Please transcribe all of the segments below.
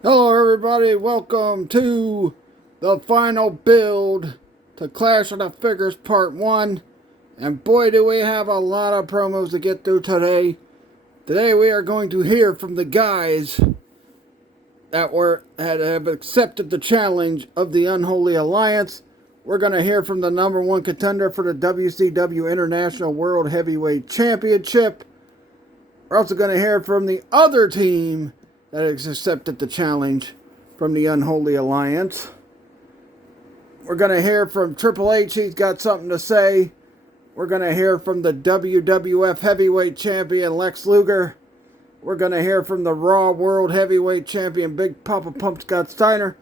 Hello, everybody. Welcome to the final build to Clash of the Figures Part 1. And boy, do we have a lot of promos to get through today. Today we are going to hear from the guys that have accepted the challenge of the Unholy Alliance. We're going to hear from the number one contender for the WCW International World Heavyweight Championship. We're also going to hear from the other team that has accepted the challenge from the Unholy Alliance. We're going to hear from Triple H. He's got something to say. We're going to hear from the WWF Heavyweight Champion Lex Luger. We're going to hear from the Raw World Heavyweight Champion Big Papa Pump Scott Steiner.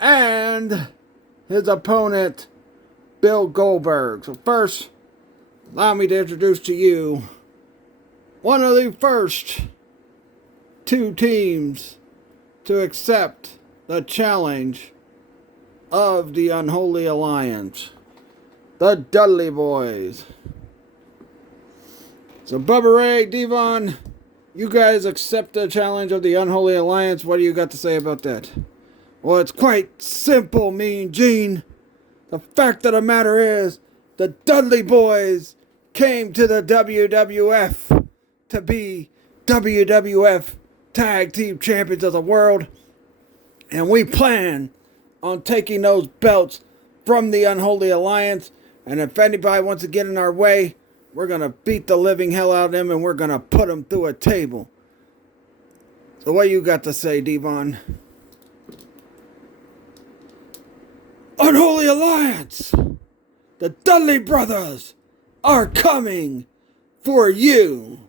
And his opponent, Bill Goldberg. So first, allow me to introduce to you one of the first two teams to accept the challenge of the Unholy Alliance, the Dudley Boys. So Bubba Ray, Devon, you guys accept the challenge of the Unholy Alliance. What do you got to say about that? Well, it's quite simple, Mean Gene. The fact of the matter is, the Dudley Boys came to the WWF to be WWF Tag Team Champions of the World, and we plan on taking those belts from the Unholy Alliance. And if anybody wants to get in our way, we're going to beat the living hell out of them, and we're going to put them through a table. So what you got to say, Devon? Unholy Alliance! The Dudley Brothers are coming for you,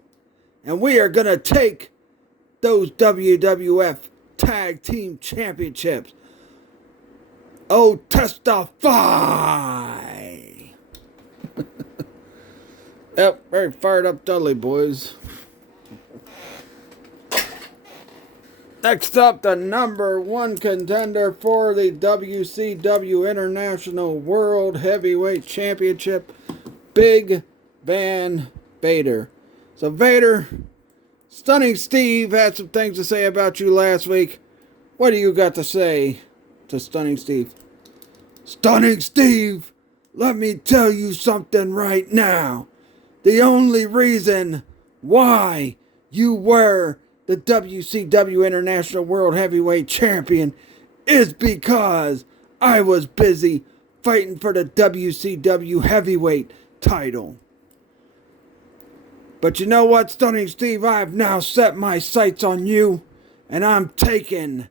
and we are going to take those WWF Tag Team Championships. Oh, testify! Yep, very fired up Dudley Boys. Next up, the number one contender for the WCW International World Heavyweight Championship, Big Van Vader. So Vader, Stunning Steve had some things to say about you last week. What do you got to say to Stunning Steve? Stunning Steve, let me tell you something right now. The only reason why you were the WCW International World Heavyweight Champion is because I was busy fighting for the WCW Heavyweight title. But you know what, Stunning Steve? I've now set my sights on you, and I'm taking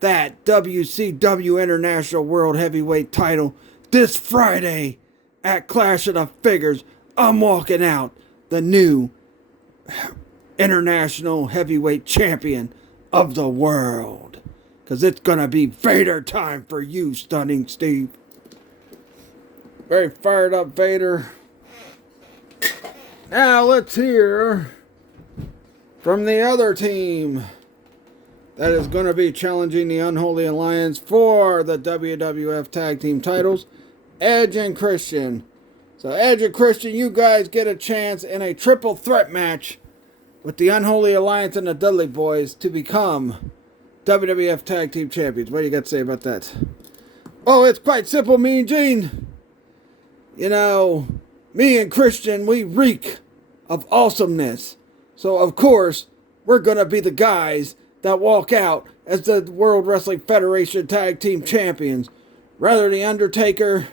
that WCW International World Heavyweight title this Friday at Clash of the Figures. I'm walking out the new International Heavyweight Champion of the world. Because it's going to be Vader time for you, Stunning Steve. Very fired up, Vader. Now let's hear from the other team that is going to be challenging the Unholy Alliance for the WWF Tag Team titles, Edge and Christian. So Edge and Christian, you guys get a chance in a triple threat match with the Unholy Alliance and the Dudley Boys to become WWF Tag Team Champions. What do you got to say about that? Oh, it's quite simple, Mean Gene. You know, me and Christian, we reek of awesomeness. So, of course, we're going to be the guys that walk out as the World Wrestling Federation Tag Team Champions. Whether the Undertaker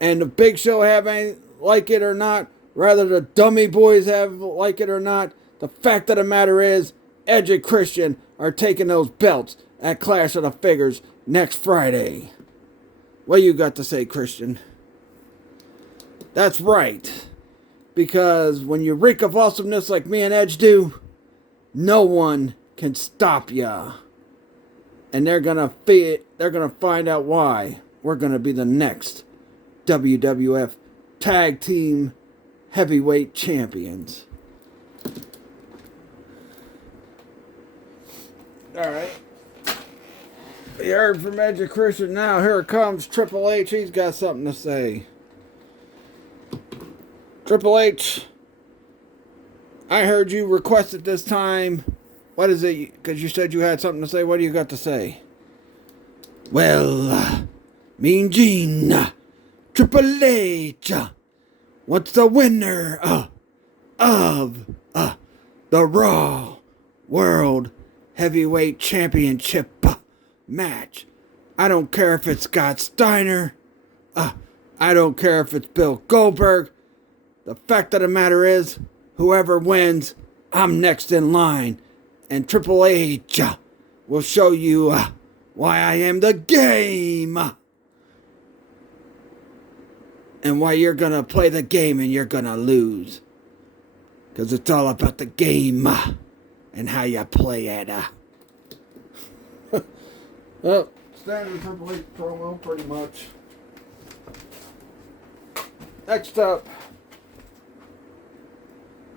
and the Big Show have any like it or not, whether the Dummy Boys have like it or not, the fact of the matter is, Edge and Christian are taking those belts at Clash of the Figures next Friday. What you got to say, Christian? That's right. Because when you reek of awesomeness like me and Edge do, no one can stop ya. And they're gonna find out why we're gonna be the next WWF Tag Team Heavyweight Champions. Alright. You heard from Edge and Christian. Now here comes Triple H. He's got something to say. Triple H, I heard you requested this time What is it? Because you said you had something to say. What do you got to say? Well, Mean Gene, Triple H, what's the winner of the Raw World Heavyweight Championship match? I don't care if it's Scott Steiner. I don't care if it's Bill Goldberg. The fact of the matter is, whoever wins, I'm next in line. And Triple H will show you why I am the game. And why you're going to play the game and you're going to lose. Because it's all about the game and how you play it. Well, standard Triple H promo, pretty much. Next up,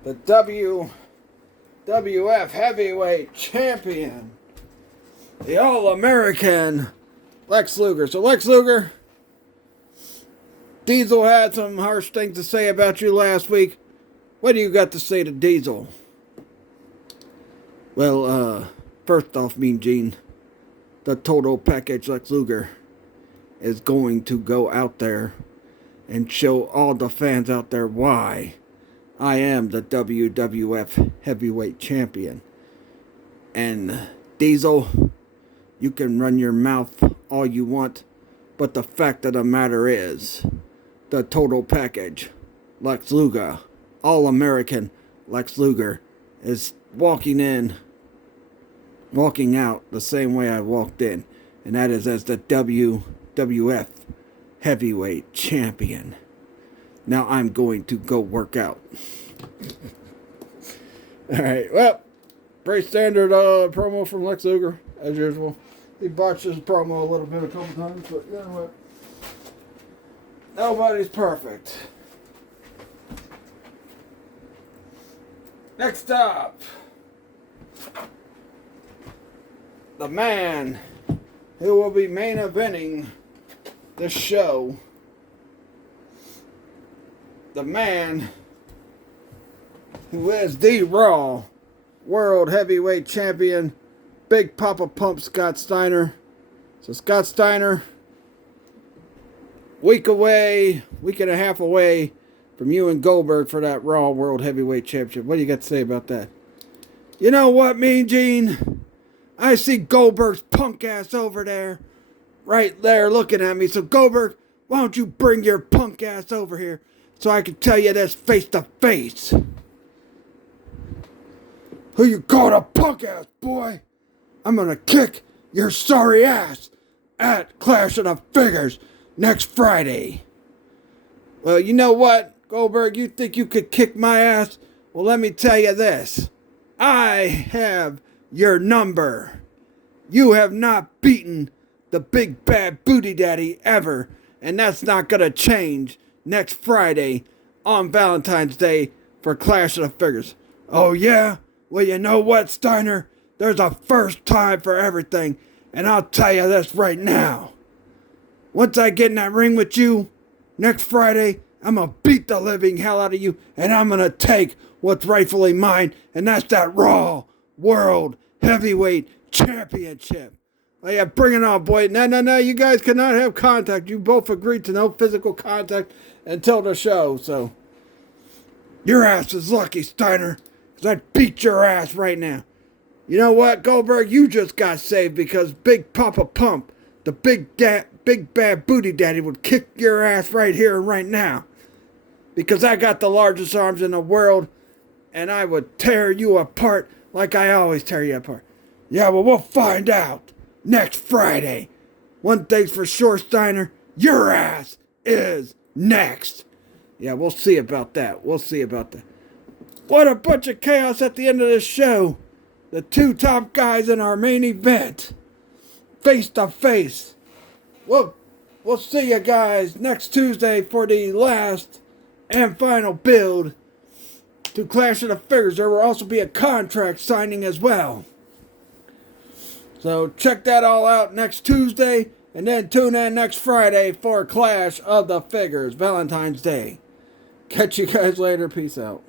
the WWF Heavyweight Champion, the All-American Lex Luger. So Lex Luger, Diesel had some harsh things to say about you last week. What do you got to say to Diesel? Well, first off, Mean Gene, the total package Lex Luger is going to go out there and show all the fans out there why I am the WWF Heavyweight Champion. And Diesel, you can run your mouth all you want, but the fact of the matter is, the total package, Lex Luger, All-American Lex Luger, is walking out the same way I walked in, and that is as the WWF Heavyweight Champion. Now I'm going to go work out. Alright, well, pretty standard promo from Lex Luger, as usual. He botched his promo a little bit a couple times, but you know what? Nobody's perfect. Next up, the man who will be main eventing the show. The man who is the Raw World Heavyweight Champion, Big Papa Pump Scott Steiner. So Scott Steiner, week and a half away from you and Goldberg for that Raw World Heavyweight Championship. What do you got to say about that? You know what, Mean Gene? I see Goldberg's punk ass over there, right there looking at me. So Goldberg, why don't you bring your punk ass over here so I can tell you this face to face? Who you call a punk ass, boy? I'm gonna kick your sorry ass at Clash of the Figures next Friday. Well, you know what, Goldberg? You think you could kick my ass? Well, let me tell you this. I have your number. You have not beaten the big bad booty daddy ever, and that's not gonna change next Friday on Valentine's Day for Clash of the Figures. Oh yeah? Well, you know what, Steiner? There's a first time for everything, and I'll tell you this right now. Once I get in that ring with you next Friday, I'm gonna beat the living hell out of you, and I'm gonna take what's rightfully mine, and that's that Raw World Heavyweight Championship. Oh yeah, bring it on, boy. No, you guys cannot have contact. You both agreed to no physical contact until the show, so. Your ass is lucky, Steiner, because I'd beat your ass right now. You know what, Goldberg? You just got saved because Big Papa Pump, the big bad booty daddy, would kick your ass right here and right now. Because I got the largest arms in the world, and I would tear you apart like I always tear you apart. Yeah, well, we'll find out next Friday. One thing's for sure, Steiner, your ass is next. Yeah, we'll see about that. What a bunch of chaos at the end of this show. The two top guys in our main event, face to face. We'll see you guys next Tuesday for the last and final build to Clash of the Figures. There will also be a contract signing as well. So check that all out next Tuesday, and then tune in next Friday for Clash of the Figures, Valentine's Day. Catch you guys later. Peace out.